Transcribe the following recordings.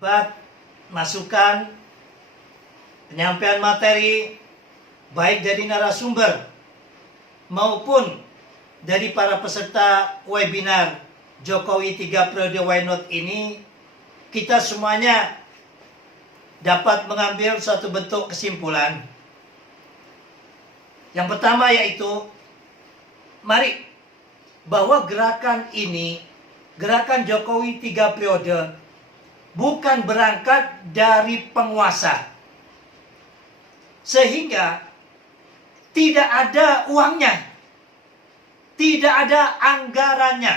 dapat masukan, penyampaian materi, baik dari narasumber maupun dari para peserta webinar Jokowi 3 Periode Why Not ini, kita semuanya dapat mengambil suatu bentuk kesimpulan. Yang pertama yaitu, mari bahwa gerakan ini, gerakan Jokowi 3 Periode, bukan berangkat dari penguasa, sehingga tidak ada uangnya, tidak ada anggarannya.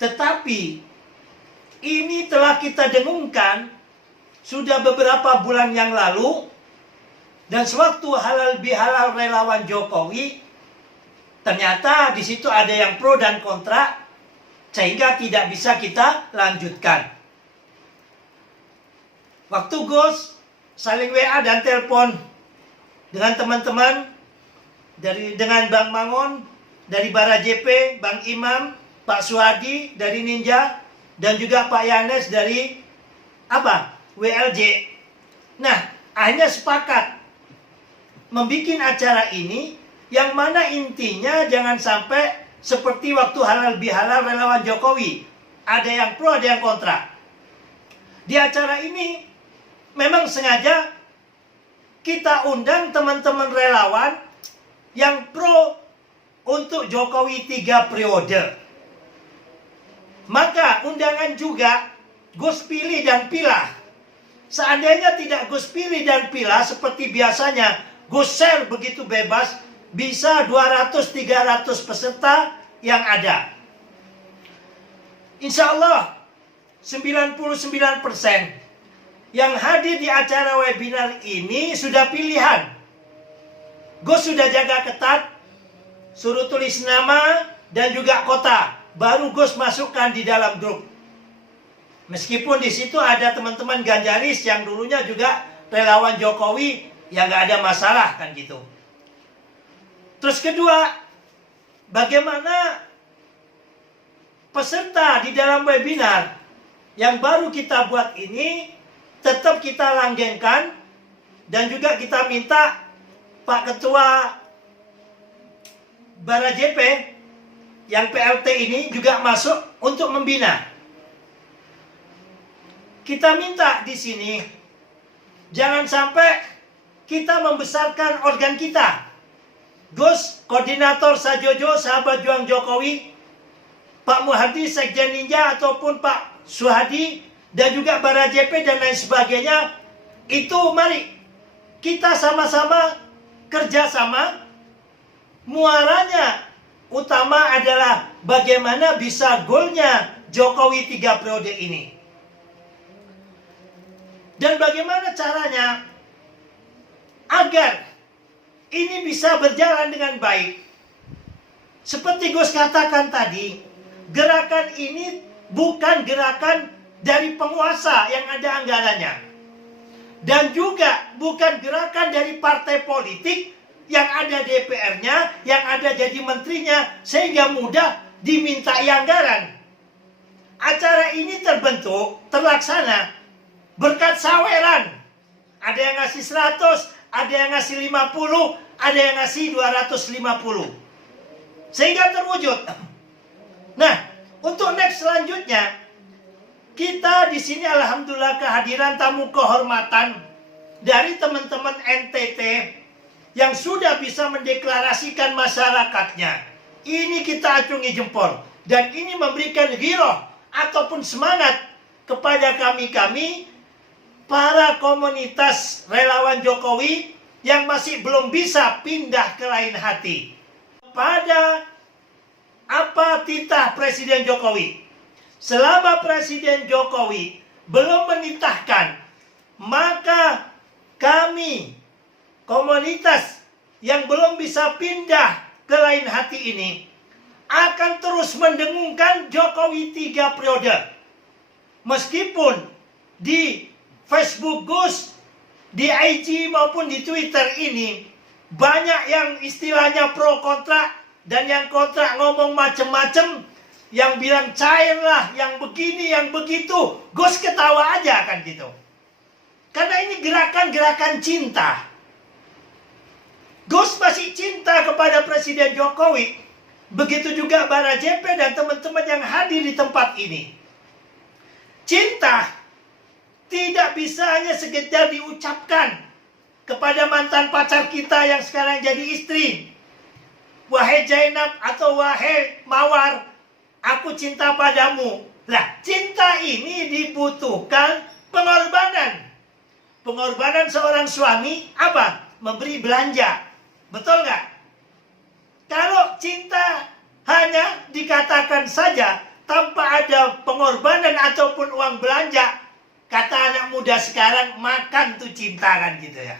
Tetapi ini telah kita dengungkan sudah beberapa bulan yang lalu, dan sewaktu halal bihalal relawan Jokowi, ternyata di situ ada yang pro dan kontra, sehingga tidak bisa kita lanjutkan. Waktu Gus saling WA dan telepon dengan teman-teman dengan Bang Mangun dari Bara JP, Bang Imam, Pak Suhadi dari Ninja, dan juga Pak Yanes dari WLJ. Nah, akhirnya sepakat membuat acara ini, yang mana intinya jangan sampai seperti waktu halal bihalal relawan Jokowi, ada yang pro, ada yang kontra. Di acara ini memang sengaja kita undang teman-teman relawan yang pro untuk Jokowi 3 Periode. Maka undangan juga Gus pilih dan pilah. Seandainya tidak Gus pilih dan pilah seperti biasanya, Gus share begitu bebas, bisa 200-300 peserta yang ada. Insya Allah 99% yang hadir di acara webinar ini sudah pilihan. Gus sudah jaga ketat, suruh tulis nama dan juga kota, baru Gus masukkan di dalam grup. Meskipun di situ ada teman-teman Ganjaris yang dulunya juga relawan Jokowi, yang nggak ada masalah kan gitu. Terus kedua, bagaimana peserta di dalam webinar yang baru kita buat ini tetap kita langgengkan, dan juga kita minta Pak Ketua Bara JP yang PLT ini juga masuk untuk membina. Kita minta di sini jangan sampai kita membesarkan organ kita. Gus, koordinator Sajojo, sahabat juang Jokowi, Pak Muhardi, Sekjen Ninja, ataupun Pak Suhadi, dan juga Bara JP dan lain sebagainya, itu mari kita sama-sama kerjasama. Muaranya utama adalah bagaimana bisa golnya Jokowi 3 Periode ini. Dan bagaimana caranya agar ini bisa berjalan dengan baik. Seperti Gus katakan tadi, gerakan ini bukan gerakan dari penguasa yang ada anggarannya, dan juga bukan gerakan dari partai politik yang ada DPR-nya, yang ada jadi menterinya, sehingga mudah dimintai anggaran. Acara ini terbentuk, terlaksana berkat saweran. Ada yang ngasih 100, ada yang ngasih 50, ada yang ngasih 250, sehingga terwujud. Nah, untuk next selanjutnya, kita di sini alhamdulillah kehadiran tamu kehormatan dari teman-teman NTT yang sudah bisa mendeklarasikan masyarakatnya. Ini kita acungi jempol, dan ini memberikan giroh ataupun semangat kepada kami-kami para komunitas relawan Jokowi yang masih belum bisa pindah ke lain hati. Pada apa titah Presiden Jokowi? Selama Presiden Jokowi belum menitahkan, maka kami, komunitas yang belum bisa pindah ke lain hati ini, akan terus mendengungkan Jokowi 3 Periode. Meskipun di Facebook Gus, di IG maupun di Twitter ini, banyak yang istilahnya pro kontra, dan yang kontra ngomong macem-macem, yang bilang cair lah, yang begini, yang begitu. Gus ketawa aja kan gitu. Karena ini gerakan-gerakan cinta. Gus masih cinta kepada Presiden Jokowi. Begitu juga Bara JP dan teman-teman yang hadir di tempat ini. Cinta tidak bisa hanya sekedar diucapkan kepada mantan pacar kita yang sekarang jadi istri. Wahai Zainab atau wahai Mawar, aku cinta padamu. Lah, cinta ini dibutuhkan pengorbanan. Pengorbanan seorang suami apa? Memberi belanja. Betul nggak? Kalau cinta hanya dikatakan saja tanpa ada pengorbanan ataupun uang belanja, kata anak muda sekarang, makan tuh cinta kan gitu ya.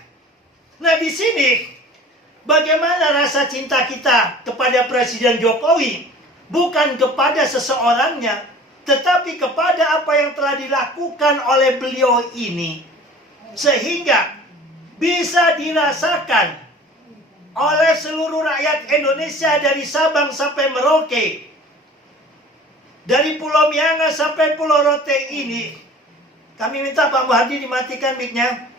Nah di sini bagaimana rasa cinta kita kepada Presiden Jokowi? Bukan kepada seseorangnya, tetapi kepada apa yang telah dilakukan oleh beliau ini. Sehingga bisa dirasakan oleh seluruh rakyat Indonesia dari Sabang sampai Merauke. Dari Pulau Miangas sampai Pulau Rote ini. Kami minta Pak Muhardi dimatikan mic-nya.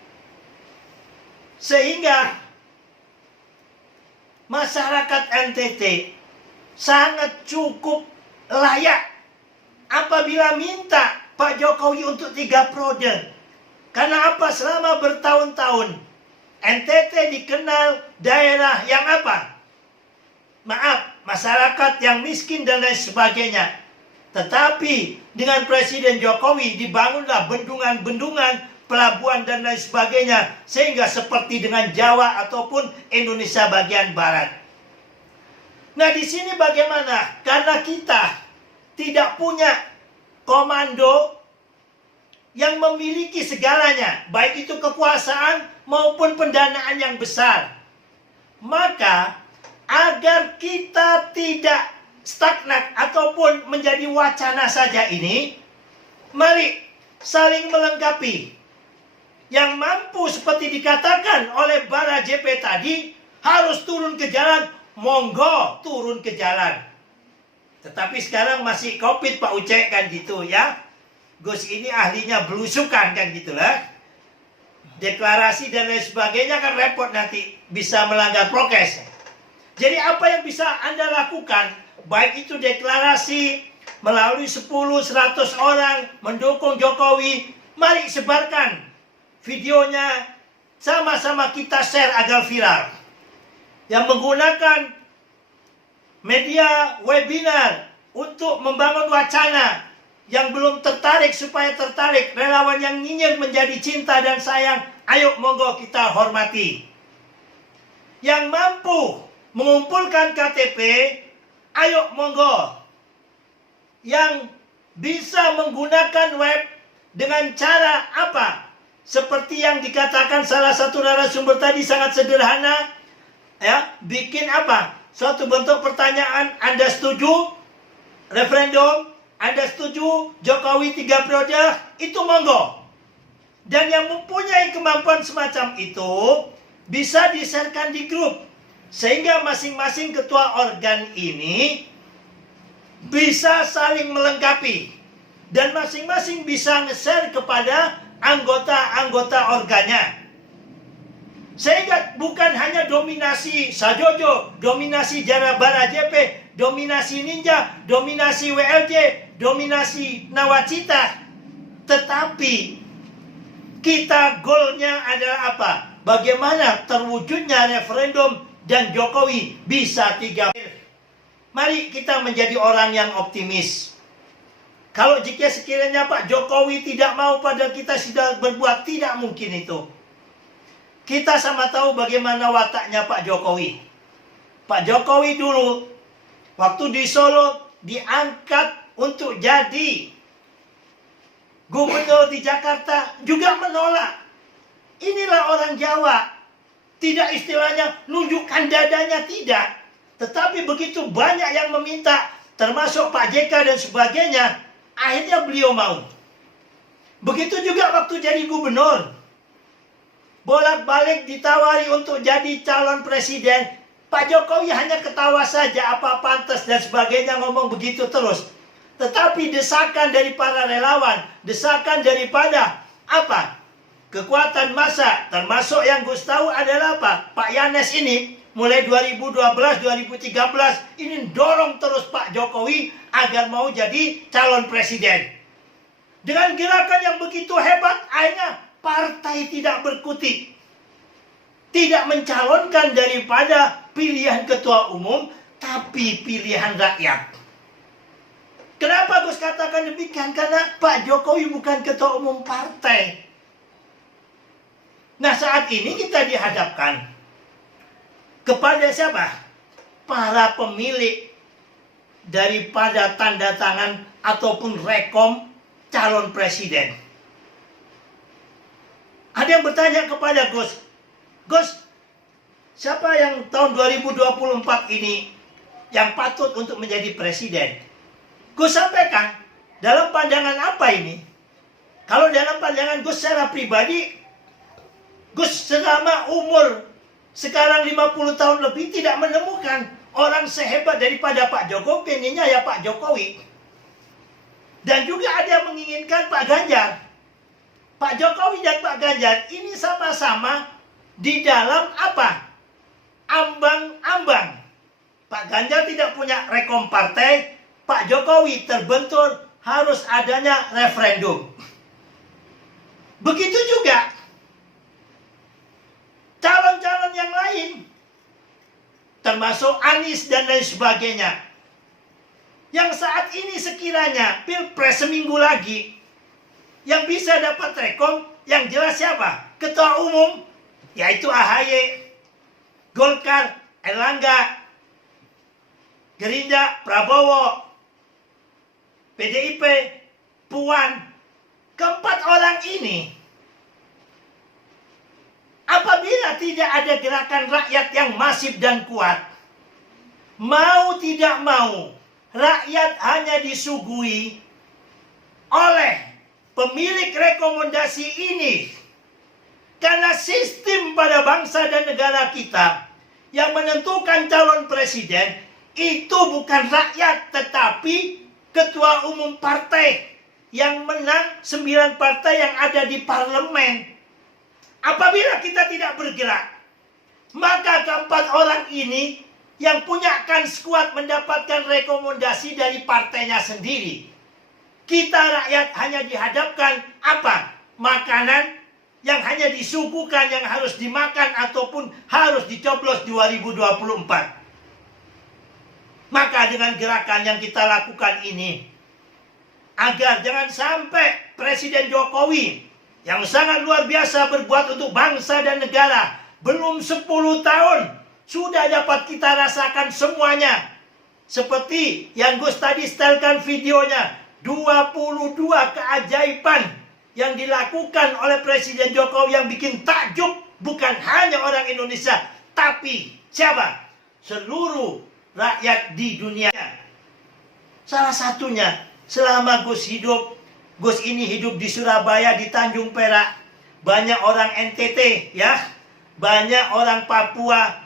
Sehingga masyarakat NTT sangat cukup layak apabila minta Pak Jokowi untuk 3 periode. Karena apa? Selama bertahun-tahun NTT dikenal daerah yang apa? Maaf, masyarakat yang miskin dan lain sebagainya. Tetapi dengan Presiden Jokowi dibangunlah bendungan-bendungan, pelabuhan dan lain sebagainya. Sehingga seperti dengan Jawa ataupun Indonesia bagian barat. Nah di sini bagaimana? Karena kita tidak punya komando yang memiliki segalanya, baik itu kekuasaan maupun pendanaan yang besar. Maka agar kita tidak stagnan ataupun menjadi wacana saja ini, mari saling melengkapi. Yang mampu seperti dikatakan oleh Bara JP tadi harus turun ke jalan, monggo turun ke jalan. Tetapi sekarang masih COVID Pak Ucek kan gitu ya. Gus ini ahlinya belusukan kan gitulah. Deklarasi dan lain sebagainya kan repot nanti, bisa melanggar prokes. Jadi apa yang bisa Anda lakukan, baik itu deklarasi melalui 10-100 orang mendukung Jokowi, mari sebarkan videonya, sama-sama kita share agar viral. Yang menggunakan media webinar untuk membangun wacana, yang belum tertarik supaya tertarik, relawan yang nyinyir menjadi cinta dan sayang, ayo monggo kita hormati. Yang mampu mengumpulkan KTP, ayo monggo. Yang bisa menggunakan web dengan cara apa? Seperti yang dikatakan salah satu narasumber tadi sangat sederhana, ya, bikin apa? Suatu bentuk pertanyaan, Anda setuju referendum? Anda setuju Jokowi 3 periode? Itu monggo. Dan yang mempunyai kemampuan semacam itu bisa di-sharekan di grup. Sehingga masing-masing ketua organ ini bisa saling melengkapi. Dan masing-masing bisa nge-share kepada anggota-anggota organnya. Sehingga bukan hanya dominasi Sajojo, dominasi Bara JP, dominasi Ninja, dominasi WLJ, dominasi Nawacita. Tetapi kita goalnya adalah apa? Bagaimana terwujudnya referendum dan Jokowi bisa 3. Mari kita menjadi orang yang optimis. Kalau jika sekiranya Pak Jokowi tidak mau pada kita sudah berbuat, tidak mungkin itu. Kita sama tahu bagaimana wataknya Pak Jokowi. Pak Jokowi dulu waktu di Solo diangkat untuk jadi gubernur di Jakarta juga menolak. Inilah orang Jawa. Tidak istilahnya nunjukkan dadanya, tidak. Tetapi begitu banyak yang meminta, termasuk Pak JK dan sebagainya, akhirnya beliau mau. Begitu juga waktu jadi gubernur. Bolak-balik ditawari untuk jadi calon presiden, Pak Jokowi hanya ketawa saja, apa pantas dan sebagainya, ngomong begitu terus. Tetapi desakan dari para relawan, desakan daripada apa? Kekuatan massa, termasuk yang Gus tahu adalah apa? Pak Yanes ini mulai 2012, 2013 ini dorong terus Pak Jokowi agar mau jadi calon presiden. Dengan gerakan yang begitu hebat, akhirnya partai tidak berkutik. Tidak mencalonkan daripada pilihan ketua umum, tapi pilihan rakyat. Kenapa Gus katakan demikian? Karena Pak Jokowi bukan ketua umum partai. Nah, saat ini kita dihadapkan kepada siapa? Para pemilik daripada tanda tangan ataupun rekom calon presiden. Ada yang bertanya kepada Gus, Gus, siapa yang tahun 2024 ini yang patut untuk menjadi presiden? Gus sampaikan, dalam pandangan apa ini? Kalau dalam pandangan Gus secara pribadi, Gus selama umur sekarang 50 tahun lebih tidak menemukan orang sehebat daripada Pak Jokowi, pengennya ya Pak Jokowi. Dan juga ada yang menginginkan Pak Ganjar. Pak Jokowi dan Pak Ganjar ini sama-sama di dalam apa? Ambang-ambang. Pak Ganjar tidak punya rekom partai, Pak Jokowi terbentur harus adanya referendum. Begitu juga calon-calon yang lain, termasuk Anies dan lain sebagainya, yang saat ini sekiranya pilpres seminggu lagi, yang bisa dapat rekom, yang jelas siapa? Ketua umum, yaitu AHY, Golkar, Erlangga, Gerindra, Prabowo, PDIP, Puan. Keempat orang ini, apabila tidak ada gerakan rakyat yang masif dan kuat, mau tidak mau, rakyat hanya disuguhi oleh pemilik rekomendasi ini. Karena sistem pada bangsa dan negara kita yang menentukan calon presiden itu bukan rakyat, tetapi ketua umum partai yang menang 9 partai yang ada di parlemen. Apabila kita tidak bergerak, maka keempat orang ini yang punya kans kuat mendapatkan rekomendasi dari partainya sendiri. Kita rakyat hanya dihadapkan apa? Makanan yang hanya disuguhkan, yang harus dimakan ataupun harus dicoblos 2024. Maka dengan gerakan yang kita lakukan ini, agar jangan sampai Presiden Jokowi yang sangat luar biasa berbuat untuk bangsa dan negara, belum 10 tahun sudah dapat kita rasakan semuanya. Seperti yang Gus tadi setelkan videonya, 22 keajaiban yang dilakukan oleh Presiden Jokowi yang bikin takjub bukan hanya orang Indonesia, tapi siapa? Seluruh rakyat di dunia. Salah satunya, selama Gus hidup, Gus ini hidup di Surabaya, di Tanjung Perak. Banyak orang NTT, ya. Banyak orang Papua.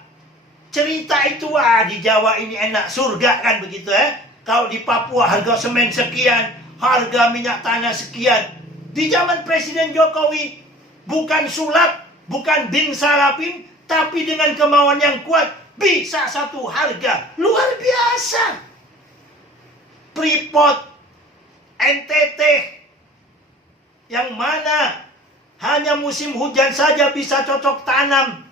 Cerita itu, di Jawa ini enak, surga kan begitu ya. Kalau di Papua harga semen sekian, harga minyak tanah sekian. Di zaman Presiden Jokowi, bukan sulap, bukan bin salapin, tapi dengan kemauan yang kuat, bisa satu harga. Luar biasa. Freeport, NTT, yang mana hanya musim hujan saja bisa cocok tanam.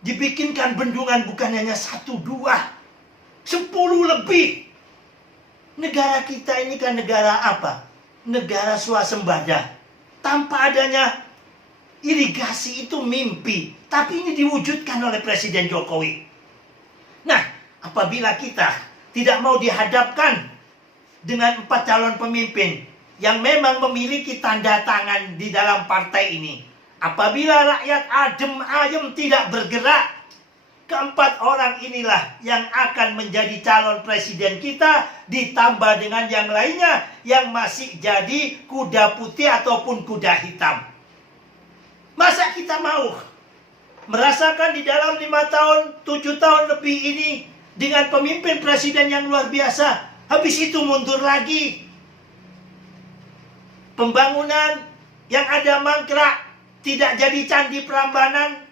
Dibikinkan bendungan bukan hanya 1, 2, 10 lebih. Negara kita ini kan negara apa? Negara swasembada. Tanpa adanya irigasi itu mimpi. Tapi ini diwujudkan oleh Presiden Jokowi. Nah, apabila kita tidak mau dihadapkan dengan 4 calon pemimpin yang memang memiliki tanda tangan di dalam partai ini, apabila rakyat adem ayem tidak bergerak, keempat orang inilah yang akan menjadi calon presiden kita, ditambah dengan yang lainnya yang masih jadi kuda putih ataupun kuda hitam. Masa kita mau merasakan di dalam 5 tahun, 7 tahun lebih ini dengan pemimpin presiden yang luar biasa. Habis itu mundur lagi. Pembangunan yang ada mangkrak, tidak jadi Candi Prambanan,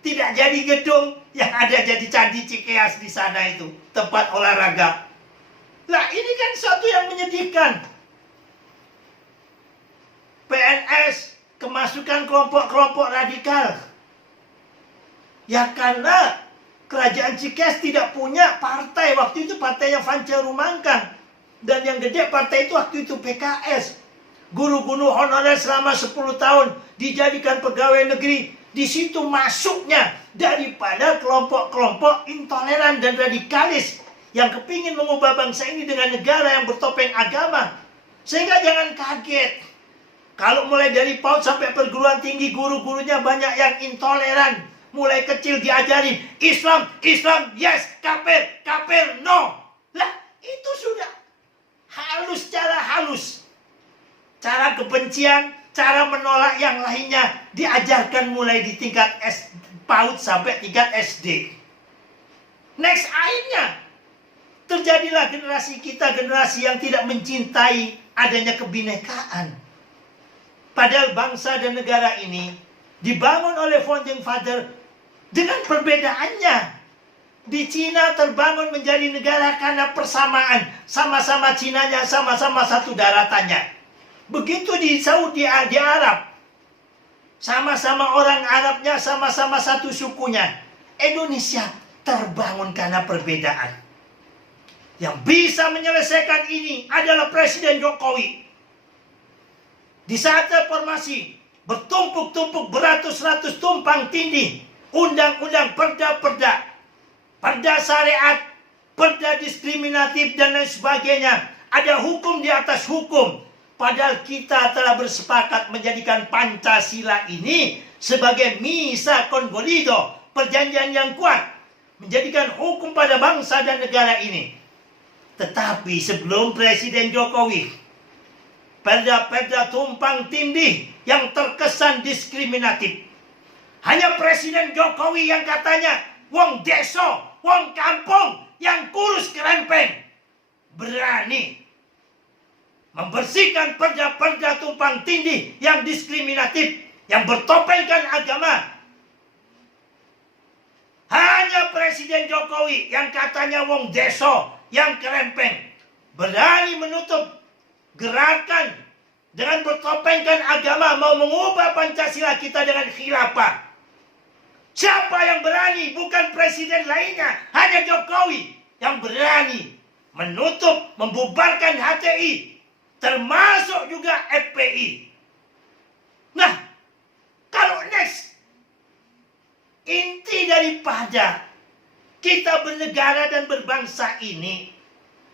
tidak jadi gedung, yang ada jadi Candi Cikeas di sana itu, tempat olahraga. Lah ini kan suatu yang menyedihkan. PNS kemasukan kelompok-kelompok radikal. Ya karena kerajaan Cikeas tidak punya partai. Waktu itu partainya Fance Rumangkang. Dan yang gede partai itu waktu itu PKS. Guru-guru honorer selama 10 tahun dijadikan pegawai negeri. Di situ masuknya daripada kelompok-kelompok intoleran dan radikalis yang kepingin mengubah bangsa ini dengan negara yang bertopeng agama. Sehingga jangan kaget kalau mulai dari PAUD sampai perguruan tinggi guru-gurunya banyak yang intoleran. Mulai kecil diajarin Islam, Islam, yes, kafir, kafir, no. Lah itu sudah halus, cara halus. Cara kebencian, cara menolak yang lainnya diajarkan mulai di tingkat PAUD sampai tingkat SD. Next akhirnya terjadilah generasi kita, generasi yang tidak mencintai adanya kebinekaan. Padahal bangsa dan negara ini dibangun oleh Founding Father dengan perbedaannya. Di Cina terbangun menjadi negara karena persamaan. Sama-sama Cinanya, sama-sama satu daratannya. Begitu di Saudi, di Arab. Sama-sama orang Arabnya, sama-sama satu sukunya. Indonesia terbangun karena perbedaan. Yang bisa menyelesaikan ini adalah Presiden Jokowi. Di saat reformasi, bertumpuk-tumpuk beratus-ratus tumpang tindih. Undang-undang, perda-perda. Perda syariat, perda diskriminatif dan lain sebagainya. Ada hukum di atas hukum. Padahal kita telah bersepakat menjadikan Pancasila ini sebagai misa convalido, perjanjian yang kuat, menjadikan hukum pada bangsa dan negara ini. Tetapi sebelum Presiden Jokowi, perda-perda tumpang tindih yang terkesan diskriminatif. Hanya Presiden Jokowi yang katanya wong deso, wong kampung yang kurus kerempeng berani membersihkan perda-perda tumpang tindih yang diskriminatif, yang bertopengkan agama. Hanya Presiden Jokowi yang katanya wong deso, yang kerempeng, berani menutup gerakan dengan bertopengkan agama, mau mengubah Pancasila kita dengan khilafah. Siapa yang berani? Bukan presiden lainnya, hanya Jokowi yang berani menutup, membubarkan HTI, termasuk juga FPI. Nah, kalau next, inti daripada kita bernegara dan berbangsa ini,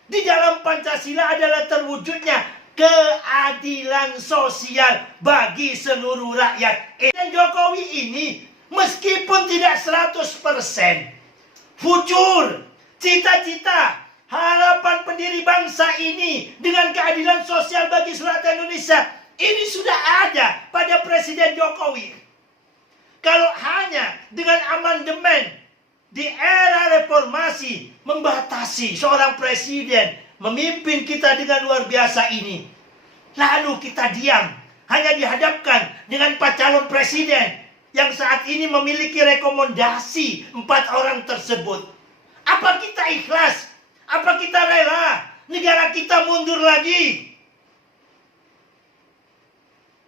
di dalam Pancasila adalah terwujudnya keadilan sosial bagi seluruh rakyat. Dan Jokowi ini, meskipun tidak 100%, fujur, cita-cita, harapan pendiri bangsa ini dengan keadilan sosial bagi seluruh rakyat Indonesia, ini sudah ada pada Presiden Jokowi. Kalau hanya dengan amandemen di era reformasi membatasi seorang presiden memimpin kita dengan luar biasa ini, lalu kita diam, hanya dihadapkan dengan Pak calon presiden yang saat ini memiliki rekomendasi 4 orang tersebut. Apa kita ikhlas? Apa kita rela negara kita mundur lagi?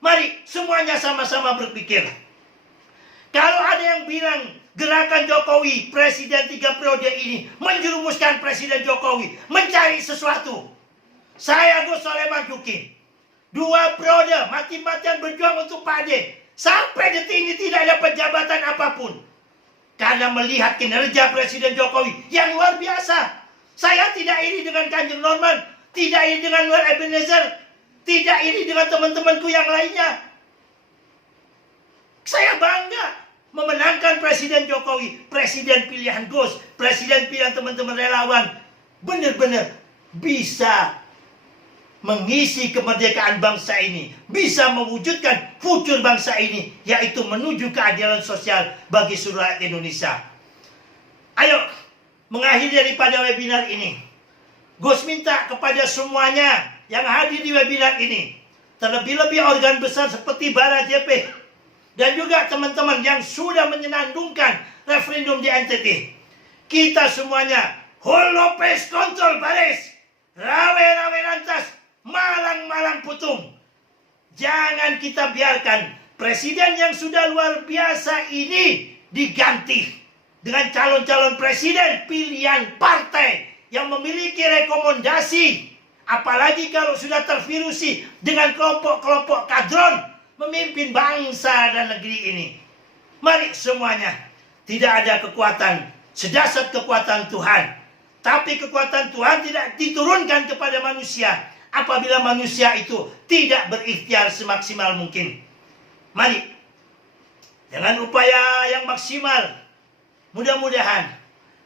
Mari semuanya sama-sama berpikir. Kalau ada yang bilang gerakan Jokowi presiden 3 periode ini menjerumuskan Presiden Jokowi mencari sesuatu, saya Gus Solah Marzuki 2 periode mati-matian berjuang untuk Pak Ade, sampai detik ini tidak dapat jabatan apapun karena melihat kinerja Presiden Jokowi yang luar biasa. Saya tidak iri dengan Kanjeng Norman, tidak iri dengan Nur Ebenezer, tidak iri dengan teman-temanku yang lainnya. Saya bangga memenangkan Presiden Jokowi, presiden pilihan Gus, presiden pilihan teman-teman relawan. Benar-benar bisa mengisi kemerdekaan bangsa ini, bisa mewujudkan future bangsa ini, yaitu menuju keadilan sosial bagi seluruh rakyat Indonesia. Ayo, mengakhiri daripada webinar ini, Gus minta kepada semuanya yang hadir di webinar ini, terlebih-lebih organ besar seperti Bara JP, dan juga teman-teman yang sudah menyenandungkan referendum di NTT, kita semuanya holo pes kontrol baris, rawe-rawe lantas, malang-malang putung. Jangan kita biarkan presiden yang sudah luar biasa ini diganti dengan calon-calon presiden pilihan partai yang memiliki rekomendasi, apalagi kalau sudah tervirusi dengan kelompok-kelompok kadron memimpin bangsa dan negeri ini. Mari semuanya, tidak ada kekuatan sedasar kekuatan Tuhan, tapi kekuatan Tuhan tidak diturunkan kepada manusia apabila manusia itu tidak berikhtiar semaksimal mungkin. Mari, dengan upaya yang maksimal, mudah-mudahan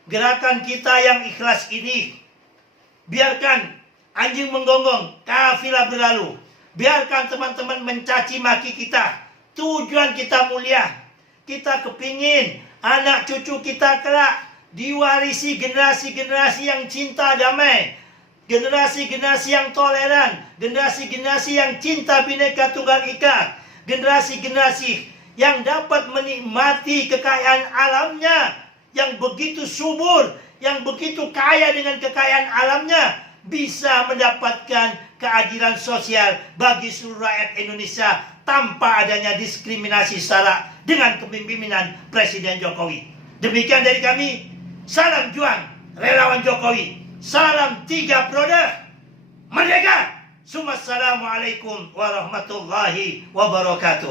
gerakan kita yang ikhlas ini, biarkan anjing menggonggong, kafilah berlalu. Biarkan teman-teman mencaci maki kita. Tujuan kita mulia. Kita kepingin anak cucu kita kelak diwarisi generasi-generasi yang cinta damai, generasi-generasi yang toleran, generasi-generasi yang cinta Bhinneka Tunggal Ika, generasi-generasi yang dapat menikmati kekayaan alamnya yang begitu subur, yang begitu kaya dengan kekayaan alamnya, bisa mendapatkan keadilan sosial bagi seluruh rakyat Indonesia tanpa adanya diskriminasi sara dengan kepemimpinan Presiden Jokowi. Demikian dari kami. Salam juang relawan Jokowi. Salam 3 Periode. Merdeka. Assalamualaikum warahmatullahi wabarakatuh.